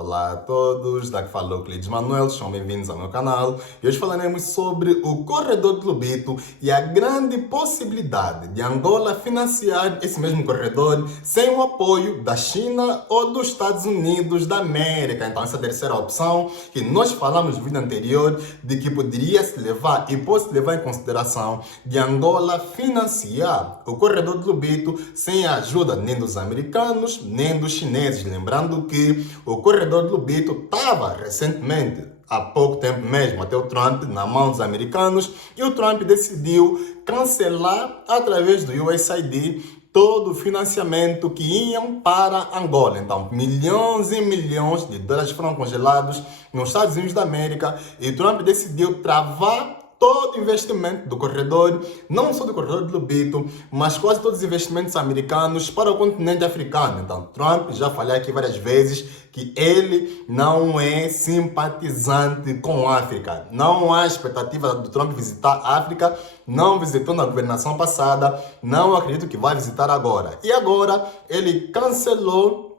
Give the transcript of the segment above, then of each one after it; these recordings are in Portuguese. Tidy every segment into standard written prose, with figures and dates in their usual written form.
Olá a todos, daqui fala Euclides Manuel, sejam bem-vindos ao meu canal. E hoje falaremos sobre o corredor de Lobito e a grande possibilidade de Angola financiar esse mesmo corredor sem o apoio da China ou dos Estados Unidos da América. Então essa é a terceira opção que nós falamos no vídeo anterior de que poderia se levar e pode-se levar em consideração de Angola financiar o corredor de Lobito sem a ajuda nem dos americanos nem dos chineses. Lembrando que o corredor de Lobito estava recentemente, há pouco tempo mesmo, até o Trump, na mão dos americanos, e o Trump decidiu cancelar, através do USAID, todo o financiamento que iam para Angola. Então, milhões e milhões de dólares foram congelados nos Estados Unidos da América e Trump decidiu travar todo o investimento do corredor, não só do corredor de Lobito, mas quase todos os investimentos americanos para o continente africano. Então, Trump, já falei aqui várias vezes, que ele não é simpatizante com a África. Não há expectativa do Trump visitar a África, não visitou na governação passada, não acredito que vai visitar agora. E agora ele cancelou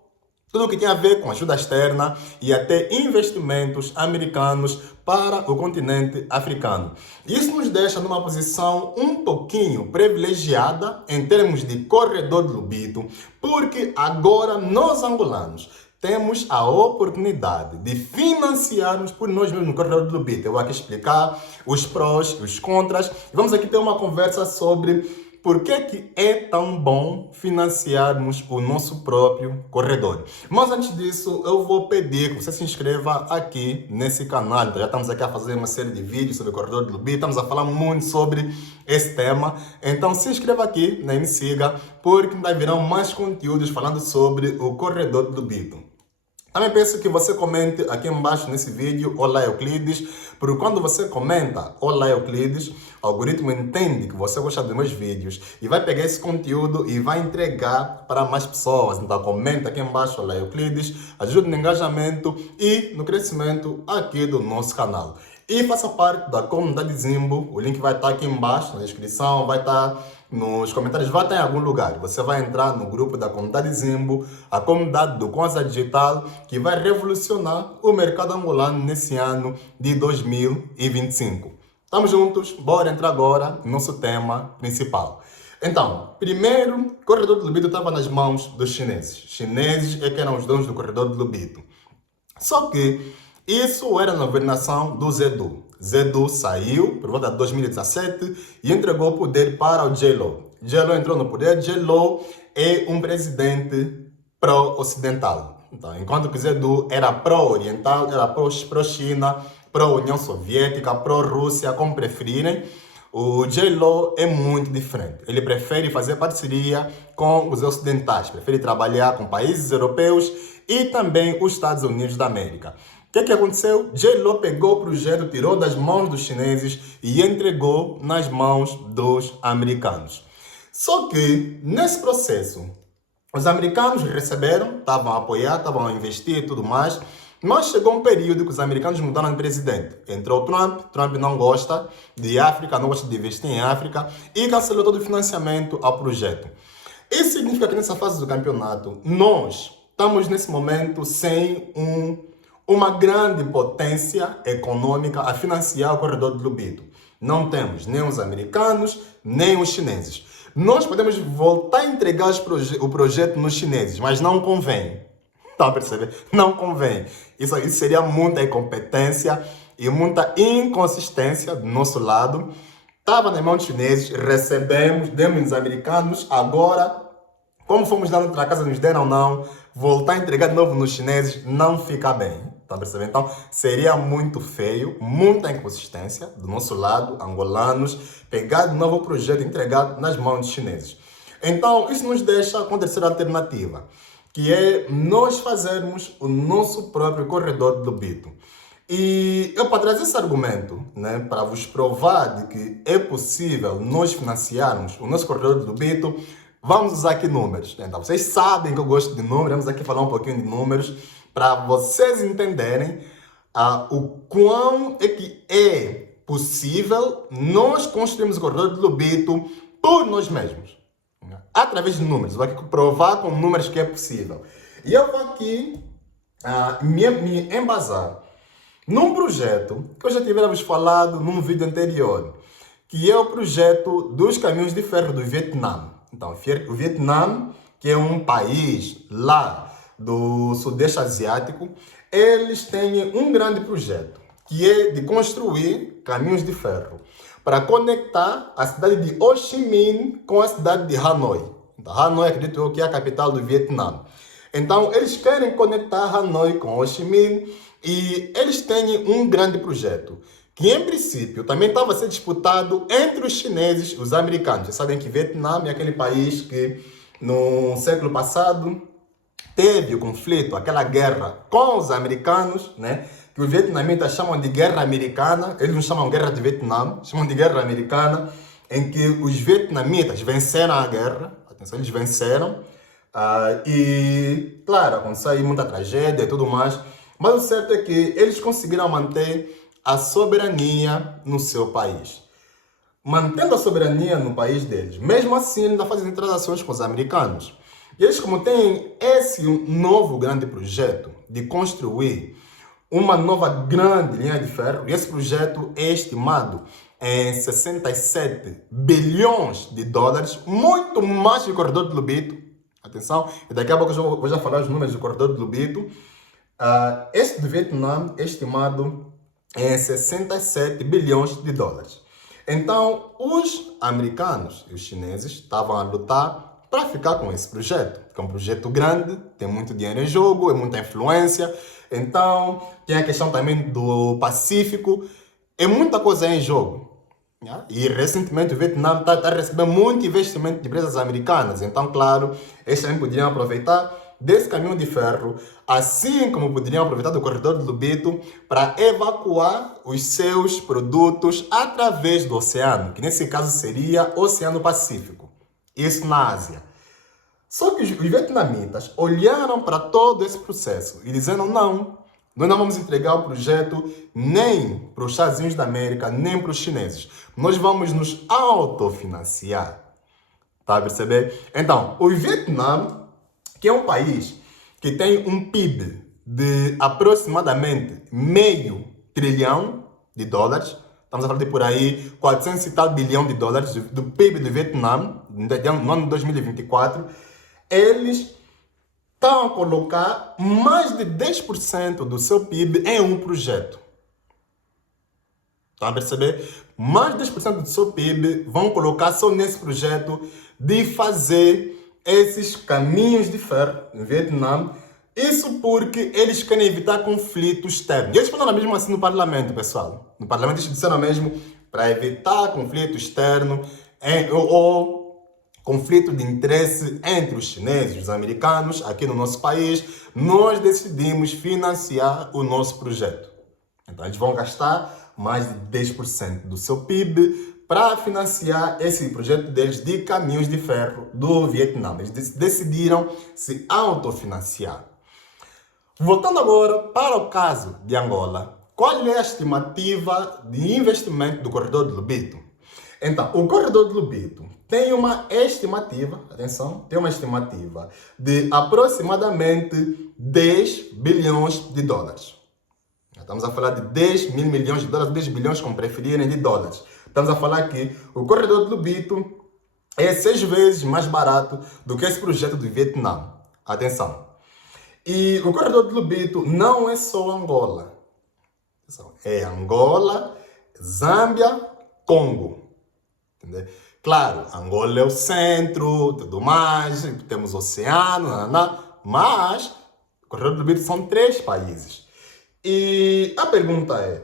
tudo o que tem a ver com ajuda externa e até investimentos americanos para o continente africano. Isso nos deixa numa posição um pouquinho privilegiada em termos de corredor de Lobito, porque agora nós angolanos temos a oportunidade de financiarmos por nós mesmos no corredor de Lobito. Eu vou aqui explicar os prós e os contras. Vamos aqui ter uma conversa sobre por que é tão bom financiarmos o nosso próprio corredor. Mas antes disso, eu vou pedir que você se inscreva aqui nesse canal. Então, já estamos aqui a fazer uma série de vídeos sobre o corredor de Lobito. Estamos a falar muito sobre esse tema. Então, se inscreva aqui, né, e me siga, porque ainda virão mais conteúdos falando sobre o corredor de Lobito. Também peço que você comente aqui embaixo nesse vídeo, Olá Euclides, porque quando você comenta Olá Euclides, o algoritmo entende que você gosta dos meus vídeos e vai pegar esse conteúdo e vai entregar para mais pessoas. Então comenta aqui embaixo Olá Euclides, ajude no engajamento e no crescimento aqui do nosso canal. E faça parte da comunidade Zimbo, o link vai estar aqui embaixo na descrição, vai estar nos comentários, vai estar em algum lugar. Você vai entrar no grupo da comunidade Zimbo, a comunidade do Kwanza Digital, que vai revolucionar o mercado angolano nesse ano de 2025. Estamos juntos, bora entrar agora no nosso tema principal. Então, primeiro, o corredor de Lobito estava nas mãos dos chineses. Chineses é que eram os donos do corredor de Lobito. Só que isso era na governação do Zedu. Zedu saiu por volta de 2017 e entregou o poder para o J-Lo. J-Lo entrou no poder. J-Lo é um presidente pró-ocidental. Então, enquanto que Zedu era pró-oriental, era pró-China, pró-União Soviética, pró-Rússia, como preferirem, o J-Lo é muito diferente. Ele prefere fazer parceria com os ocidentais, prefere trabalhar com países europeus e também os Estados Unidos da América. O que aconteceu? J-Lo pegou o projeto, tirou das mãos dos chineses e entregou nas mãos dos americanos. Só que, nesse processo, os americanos receberam, estavam a apoiar, estavam a investir e tudo mais, mas chegou um período que os americanos mudaram de presidente. Entrou Trump, Trump não gosta de África, não gosta de investir em África e cancelou todo o financiamento ao projeto. Isso significa que nessa fase do campeonato, nós estamos nesse momento sem uma grande potência econômica a financiar o corredor de Lobito. Não temos nem os americanos, nem os chineses. Nós podemos voltar a entregar o projeto nos chineses, mas não convém. Estão a perceber? Não convém. Isso seria muita incompetência e muita inconsistência do nosso lado. Estava nas mãos dos chineses, recebemos, demos os americanos, agora, como fomos dar outra casa, nos deram ou não, voltar a entregar de novo nos chineses não fica bem. Estão a perceber? Então, seria muito feio, muita inconsistência do nosso lado, angolanos, pegar de novo o projeto e entregar nas mãos dos chineses. Então, isso nos deixa com a terceira alternativa, que é nós fazermos o nosso próprio corredor de Lobito. E eu, para trazer esse argumento, né, para vos provar de que é possível nós financiarmos o nosso corredor de Lobito, vamos usar aqui números. Então, vocês sabem que eu gosto de números, vamos aqui falar um pouquinho de números, para vocês entenderem o quão é que é possível nós construirmos o corredor de Lobito por nós mesmos. Através de números. Vou aqui provar com números que é possível. E eu vou aqui me embasar num projeto que eu já tivemos falado num vídeo anterior, que é o projeto dos caminhos de ferro do Vietnã. Então, o Vietnã, que é um país lá do Sudeste Asiático, eles têm um grande projeto, que é de construir caminhos de ferro para conectar a cidade de Ho Chi Minh com a cidade de Hanoi. Então, Hanoi, acredito eu, que é a capital do Vietnã. Então, eles querem conectar Hanoi com Ho Chi Minh e eles têm um grande projeto, que em princípio também estava a ser disputado entre os chineses e os americanos. Vocês sabem que Vietnã é aquele país que no século passado teve o conflito, aquela guerra com os americanos, né? Que os vietnamitas chamam de guerra americana, eles não chamam guerra de Vietnã, chamam de guerra americana, em que os vietnamitas venceram a guerra, atenção, eles venceram, e claro, aconteceu aí muita tragédia e tudo mais, mas o certo é que eles conseguiram manter a soberania no seu país. Mantendo a soberania no país deles, mesmo assim ainda fazem transações com os americanos. E eles, como têm esse novo grande projeto de construir uma nova grande linha de ferro, e esse projeto é estimado em 67 bilhões de dólares, muito mais que o corredor de Lobito. Atenção, e daqui a pouco eu vou já falar os números do corredor de Lobito. Este do Vietnã é estimado em 67 bilhões de dólares. Então, os americanos e os chineses estavam a lutar para ficar com esse projeto, que é um projeto grande, tem muito dinheiro em jogo, é muita influência. Então, tem a questão também do Pacífico, é muita coisa em jogo. E recentemente o Vietnã está recebendo muito investimento de empresas americanas. Então, claro, eles também poderiam aproveitar desse caminho de ferro, assim como poderiam aproveitar do corredor de Lobito para evacuar os seus produtos através do oceano, que nesse caso seria o Oceano Pacífico. Isso na Ásia. Só que os vietnamitas olharam para todo esse processo e disseram: não, nós não vamos entregar o projeto nem para os Estados Unidos da América, nem para os chineses. Nós vamos nos autofinanciar. Tá a perceber? Então, o Vietnã, que é um país que tem um PIB de aproximadamente meio trilhão de dólares, estamos a falar de por aí 400 e tal bilhão de dólares do PIB do Vietnã, no ano de 2024, eles estão a colocar mais de 10% do seu PIB em um projeto. Estão a perceber? Mais de 10% do seu PIB vão colocar só nesse projeto de fazer esses caminhos de ferro no Vietnã. Isso porque eles querem evitar conflitos externos. E eles falaram mesmo assim no parlamento, pessoal. No parlamento eles disseram mesmo para evitar conflito externo ou conflito de interesse entre os chineses e os americanos aqui no nosso país. Nós decidimos financiar o nosso projeto. Então eles vão gastar mais de 10% do seu PIB para financiar esse projeto deles de caminhos de ferro do Vietnã. Eles decidiram se autofinanciar. Voltando agora para o caso de Angola, qual é a estimativa de investimento do corredor de Lobito? Então, o corredor de Lobito tem uma estimativa, atenção, tem uma estimativa de aproximadamente 10 bilhões de dólares. Estamos a falar de 10 mil milhões de dólares, 10 bilhões como preferirem de dólares. Estamos a falar que o corredor de Lobito é 6 vezes mais barato do que esse projeto do Vietnã. Atenção. E o corredor de Lobito não é só Angola. É Angola, Zâmbia, Congo. Entendeu? Claro, Angola é o centro, tudo mais, temos oceano, mas o corredor de Lobito são 3 países. E a pergunta é: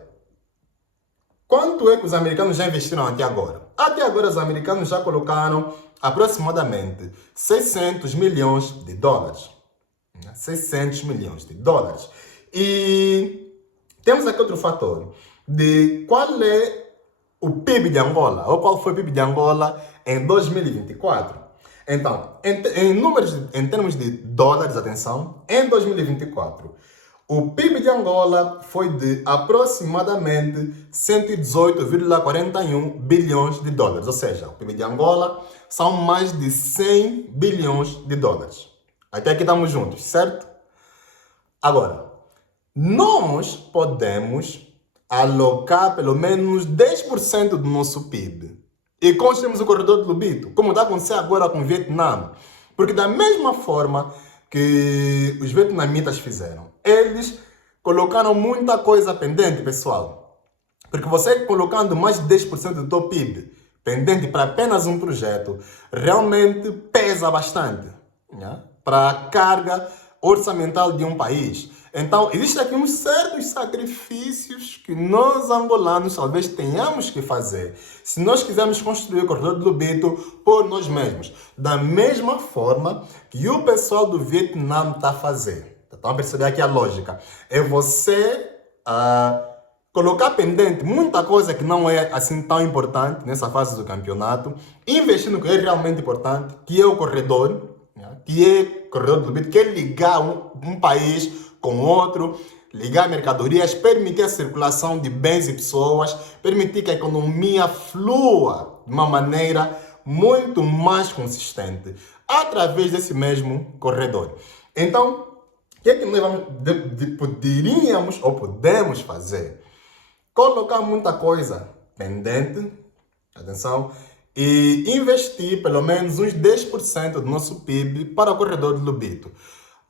quanto é que os americanos já investiram até agora? Até agora os americanos já colocaram aproximadamente 600 milhões de dólares. 600 milhões de dólares. E temos aqui outro fator de qual é o PIB de Angola, ou qual foi o PIB de Angola em 2024. Então, em termos de dólares, atenção, em 2024, o PIB de Angola foi de aproximadamente 118,41 bilhões de dólares. Ou seja, o PIB de Angola são mais de 100 bilhões de dólares. Até aqui estamos juntos, certo? Agora, nós podemos alocar pelo menos 10% do nosso PIB. E construímos o corredor de Lobito, como está acontecendo agora com o Vietnã. Porque da mesma forma que os vietnamitas fizeram, eles colocaram muita coisa pendente, pessoal. Porque você colocando mais de 10% do teu PIB pendente para apenas um projeto, realmente pesa bastante, né? Para a carga orçamental de um país. Então, existem aqui uns certos sacrifícios que nós, angolanos, talvez tenhamos que fazer se nós quisermos construir o corredor de Lobito por nós mesmos. Da mesma forma que o pessoal do Vietnã está a fazer. Estão a perceber aqui a lógica. É você colocar pendente muita coisa que não é assim tão importante nessa fase do campeonato, investir no que é realmente importante, que é o corredor, né? Que é o corredor de Lobito, que é ligar um país com outro, ligar mercadorias, permitir a circulação de bens e pessoas, permitir que a economia flua de uma maneira muito mais consistente, através desse mesmo corredor. Então, o que é que nós poderíamos ou podemos fazer? Colocar muita coisa pendente, atenção, e investir pelo menos uns 10% do nosso PIB para o corredor de Lobito.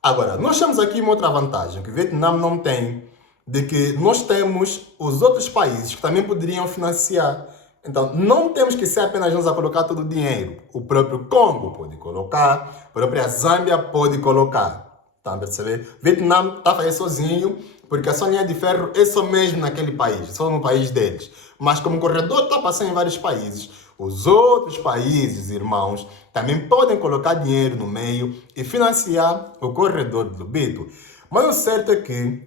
Agora, nós temos aqui uma outra vantagem que o Vietnã não tem, de que nós temos os outros países que também poderiam financiar. Então, não temos que ser apenas nós a colocar todo o dinheiro. O próprio Congo pode colocar, a própria Zâmbia pode colocar. Tá a perceber? O Vietnã está a fazer sozinho, porque a sua linha de ferro é só mesmo naquele país, só no país deles. Mas como o corredor está passando em vários países, os outros países, irmãos, também podem colocar dinheiro no meio e financiar o corredor de Lobito. Mas o certo é que,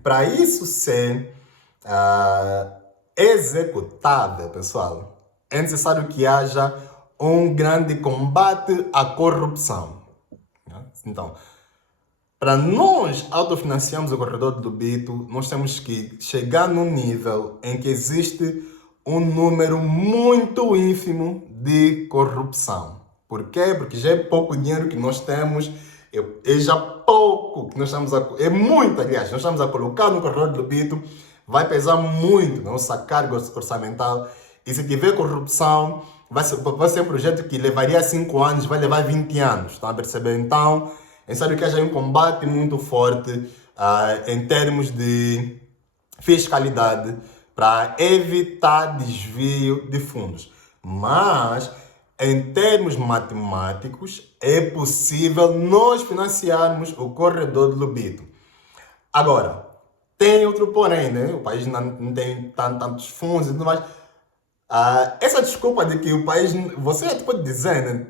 para isso ser executável, pessoal, é necessário que haja um grande combate à corrupção. Então, para nós autofinanciarmos o corredor de Lobito, nós temos que chegar num nível em que existe um número muito ínfimo de corrupção. Por quê? Porque já é pouco dinheiro que nós temos, é já pouco que nós estamos é muito, aliás, nós estamos a colocar no corredor de Lobito, vai pesar muito na nossa carga orçamental, e se tiver corrupção, vai ser um projeto que levaria 5 anos, vai levar 20 anos, estão a perceber? Então, é necessário que haja um combate muito forte em termos de fiscalidade, para evitar desvio de fundos. Mas, em termos matemáticos, é possível nós financiarmos o corredor de Lobito. Agora, tem outro porém, né? O país não tem tantos fundos e tudo mais. Essa desculpa de que o país... Você pode dizer, né?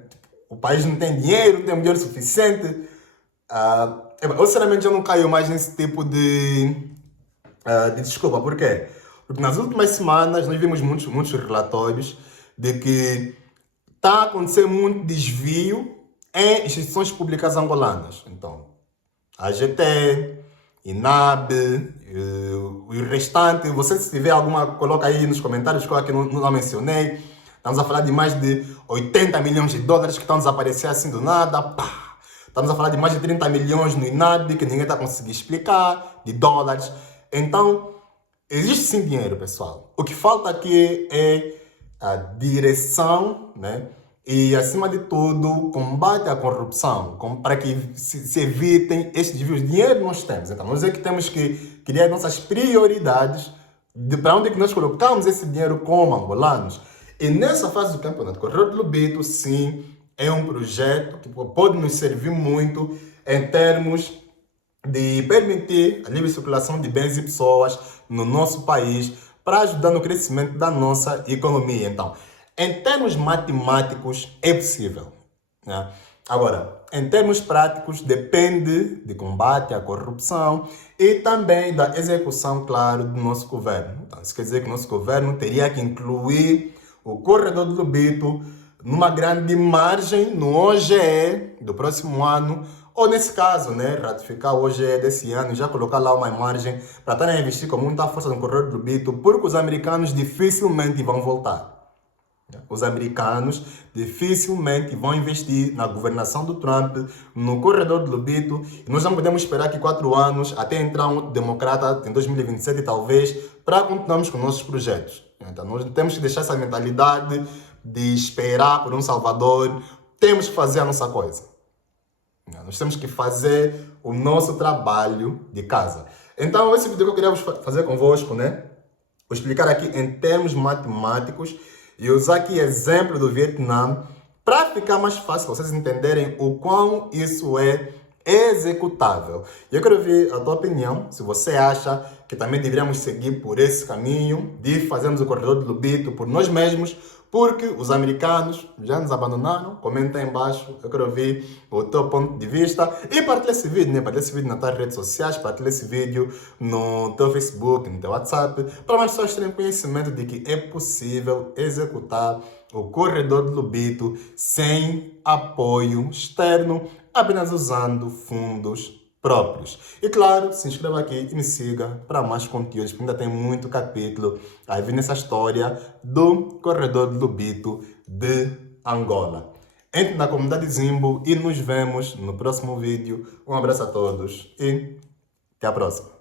O país não tem dinheiro, não tem dinheiro suficiente. Eu, sinceramente, eu não caio mais nesse tipo de desculpa. Por quê? Porque nas últimas semanas nós vimos muitos relatórios de que está a acontecer muito desvio em instituições públicas angolanas. Então, a AGT, INAB, o restante, você se tiver alguma, coloca aí nos comentários, qual é que não mencionei. Estamos a falar de mais de 80 milhões de dólares que estão a desaparecer assim do nada. Pá. Estamos a falar de mais de 30 milhões no INAB, que ninguém está conseguindo explicar, de dólares. Então, existe sim dinheiro, pessoal. O que falta aqui é a direção, né? E, acima de tudo, combate à corrupção, para que se evitem esses desvios. Dinheiro nós temos. Então, nós é que temos que criar nossas prioridades para onde é que nós colocamos esse dinheiro como angolanos. E nessa fase do campeonato, o Corredor de Lobito, sim, é um projeto que pode nos servir muito em termos de permitir a livre circulação de bens e pessoas no nosso país para ajudar no crescimento da nossa economia. Então, em termos matemáticos, é possível, né? Agora, em termos práticos, depende de combate à corrupção e também da execução, claro, do nosso governo. Então, isso quer dizer que o nosso governo teria que incluir o Corredor de Lobito numa grande margem no OGE do próximo ano, ou nesse caso, né, ratificar o OGE desse ano e já colocar lá uma margem para estarem a investir com muita força no Corredor de Lobito, porque os americanos dificilmente vão voltar. Os americanos dificilmente vão investir na governação do Trump, no corredor de Lobito, e nós não podemos esperar que 4 anos, até entrar um outro democrata em 2027 talvez, para continuarmos com nossos projetos. Então nós temos que deixar essa mentalidade de esperar por um salvador, temos que fazer a nossa coisa. Nós temos que fazer o nosso trabalho de casa. Então esse vídeo que eu queria fazer convosco, vou explicar aqui em termos matemáticos e usar aqui exemplo do Vietnã para ficar mais fácil vocês entenderem o quão isso é executável. Eu quero ver a tua opinião, se você acha que também deveríamos seguir por esse caminho de fazermos o corredor de Lobito por nós mesmos, porque os americanos já nos abandonaram. Comenta aí embaixo, eu quero ver o teu ponto de vista. E partilha esse vídeo, partilha esse vídeo nas tuas redes sociais, partilha esse vídeo no teu Facebook, no teu WhatsApp, para mais pessoas terem conhecimento de que é possível executar o corredor de Lobito sem apoio externo, apenas usando fundos próprios. E claro, se inscreva aqui e me siga para mais conteúdos, porque ainda tem muito capítulo aí vir nessa história do corredor de Lobito de Angola. Entre na comunidade Zimbo e nos vemos no próximo vídeo. Um abraço a todos e até a próxima.